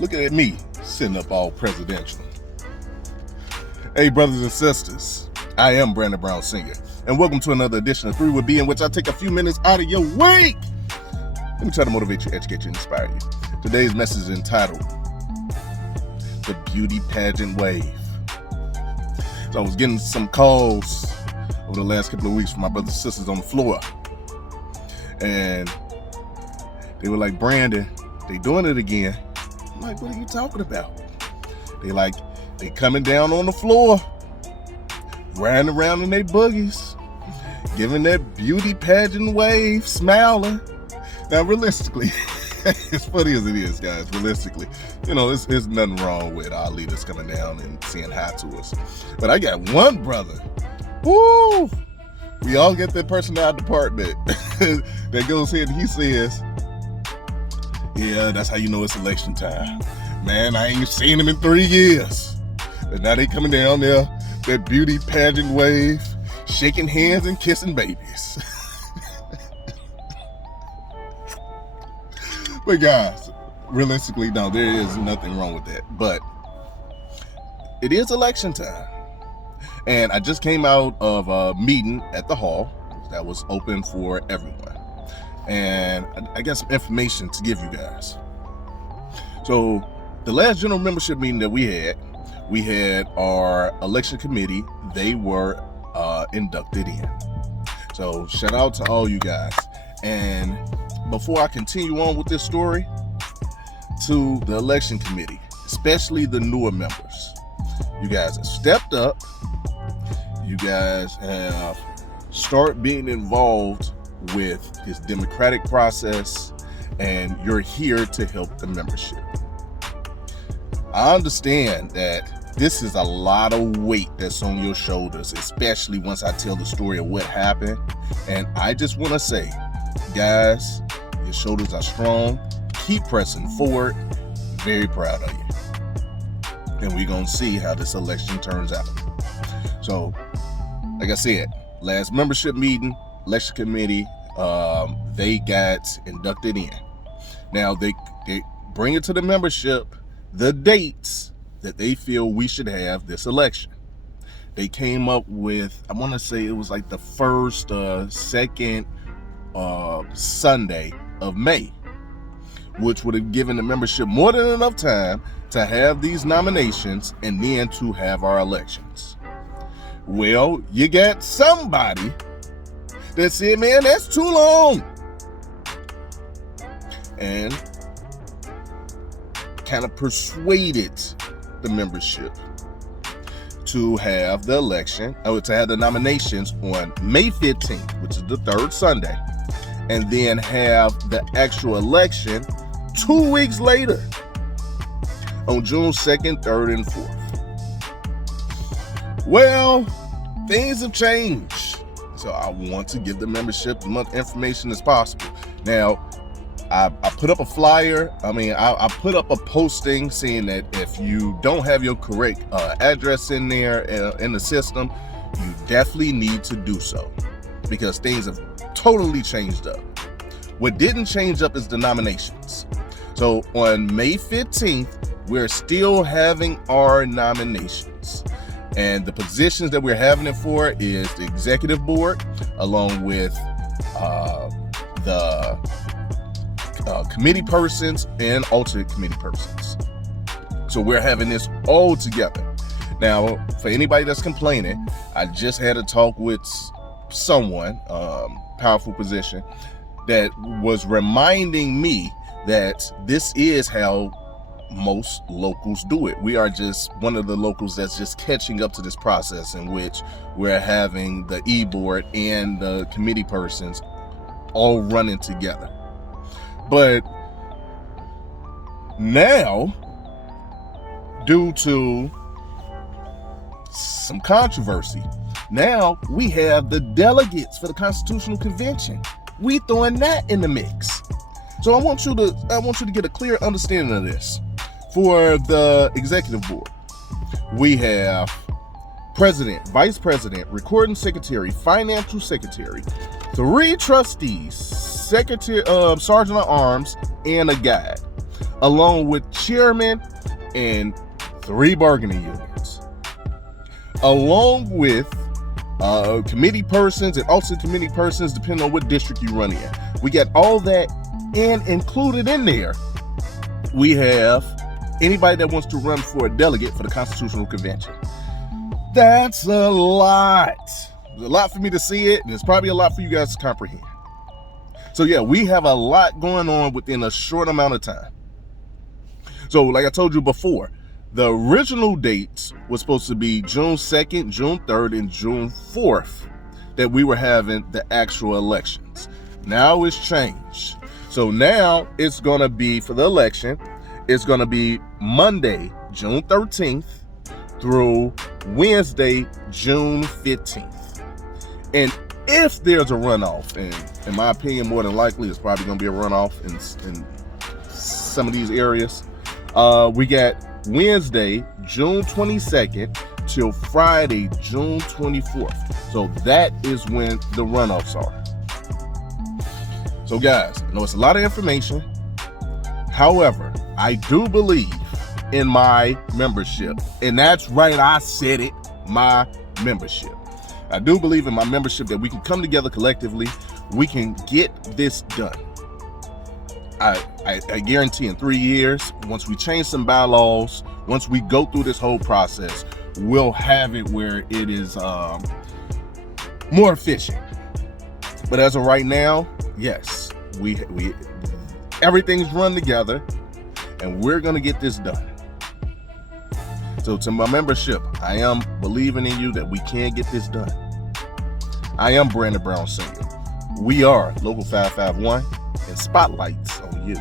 Look at me, sitting up all presidential. Hey, brothers and sisters, I am Brandon Brown Sr., and welcome to another edition of 3 with B, in which I take a few minutes out of your week. Let me try to motivate you, educate you, and inspire you. Today's message is entitled, The Beauty Pageant Wave. So I was getting some calls over the last couple of weeks from my brothers and sisters on the floor. And they were like, Brandon, they doing it again. I'm like, what are you talking about? They coming down on the floor, riding around in their boogies, giving that beauty pageant wave, smiling. Now, realistically, as funny as it is, guys, realistically, there's nothing wrong with our leaders coming down and saying hi to us. But I got one brother, woo! We all get that personnel department that goes here and he says, yeah, that's how you know it's election time. Man, I ain't seen him in 3 years. But now they coming down there, that beauty pageant wave, shaking hands and kissing babies. But guys, realistically, no, there is nothing wrong with that. But it is election time. And I just came out of a meeting at the hall that was open for everyone. And I got some information to give you guys. So the last general membership meeting that we had our election committee. They were inducted in. So shout out to all you guys. And before I continue on with this story, to the election committee, especially the newer members, you guys have stepped up. You guys have started being involved with this democratic process, and you're here to help the membership. I understand that this is a lot of weight that's on your shoulders, especially once I tell the story of what happened. And I just want to say, guys, your shoulders are strong. Keep pressing forward. Very proud of you. And we're going to see how this election turns out. So, like I said, last membership meeting, election committee, they got inducted in. Now, they bring it to the membership the dates that they feel we should have this election. They came up with, I want to say it was like the first, second Sunday of May, which would have given the membership more than enough time to have these nominations and then to have our elections. Well, you got somebody that said, man, that's too long. And kind of persuaded the membership to have the election, or to have the nominations on May 15th, which is the third Sunday, and then have the actual election 2 weeks later on June 2nd, 3rd, and 4th. Well, things have changed. So I want to give the membership as much information as possible. Now, I put up a flyer. I put up a posting saying that if you don't have your correct address in there in the system, you definitely need to do so, because things have totally changed up. What didn't change up is the nominations. So on May 15th, we're still having our nominations. And the positions that we're having it for is the executive board, along with the committee persons and alternate committee persons. So we're having this all together. Now, for anybody that's complaining, I just had a talk with someone, powerful position, that was reminding me that this is how most locals do it. We are just one of the locals that's just catching up to this process, in which we're having the e-board and the committee persons all running together. But now, due to some controversy, now we have the delegates for the Constitutional Convention. We throwing that in the mix. So I want you to get a clear understanding of this. For the executive board, we have president, vice president, recording secretary, financial secretary, 3 trustees, secretary, sergeant at arms, and a guide. along with chairman and 3 bargaining units, along with committee persons and also committee persons depending on what district you run in. We got all that included in there. We have anybody that wants to run for a delegate for the Constitutional Convention. That's a lot. It's a lot for me to see it, and it's probably a lot for you guys to comprehend. So yeah, we have a lot going on within a short amount of time. So like I told you before, the original dates was supposed to be June 2nd, June 3rd, and June 4th that we were having the actual elections. Now it's changed. So now it's going to be, for the election, it's going to be Monday, June 13th through Wednesday, June 15th. And if there's a runoff, and in my opinion, more than likely, it's probably going to be a runoff in some of these areas, we got Wednesday, June 22nd till Friday, June 24th. So that is when the runoffs are. So guys, I know it's a lot of information. However, I do believe in my membership. And that's right, I said it, my membership. I do believe in my membership that we can come together collectively. We can get this done. I guarantee in 3 years, once we change some bylaws, once we go through this whole process, we'll have it where it is more efficient. But as of right now, yes, we everything's run together, and we're gonna get this done. So to my membership, I am believing in you that we can get this done. I am Brandon Brown Sr. We are Local 551, and spotlights on you.